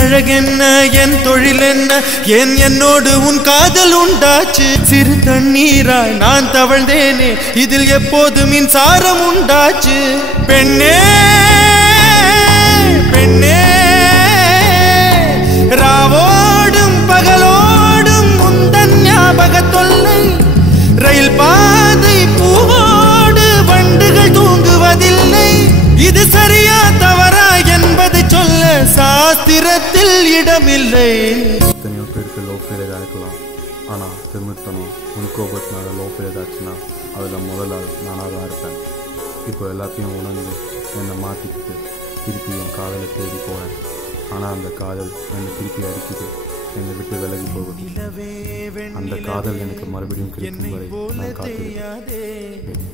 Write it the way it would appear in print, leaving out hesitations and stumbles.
அழகென்ன என் தொழில் என்ன ஏன் என்னோடு உன் காதல் உண்டாச்சு சிறு தண்ணீராய் நான் தவழ்ந்தேனே இதில் எப்போது மின்சாரம் உண்டாச்சு பெண்ணே பெண்ணே ராவோடும் பகலோடும் உந்தன் ஞாபக தொல்லை ரயில் பாதை பூவோடு வண்டுகள் தூங்குவதில்லை இது சரியா தவறா என்பதை சொல்ல சாஸ்திரத்தில் இடமில்லை எத்தனையோ பேருக்கு லோ ஃபெயிலியர் ஆகிக்கலாம் ஆனால் திமிர்த்தனம் முன்கோபத்தினால லோ ஃபெயிலியர் ஆச்சுன்னா அதில் முதல் ஆள் நானாக தான் இருப்பேன் இப்போ எல்லாத்தையும் உணர்ந்து என்னை மாற்றிக்கிட்டு திருப்பி என் காதலை தேடி போகிறேன் ஆனால் அந்த காதல் என்னை திருப்பி அடிக்குது என்னை விட்டு விலகி போகுது அந்த காதல் எனக்கு மறுபடியும் கிடைக்கும் வரை நான் காத்திருக்கேன்.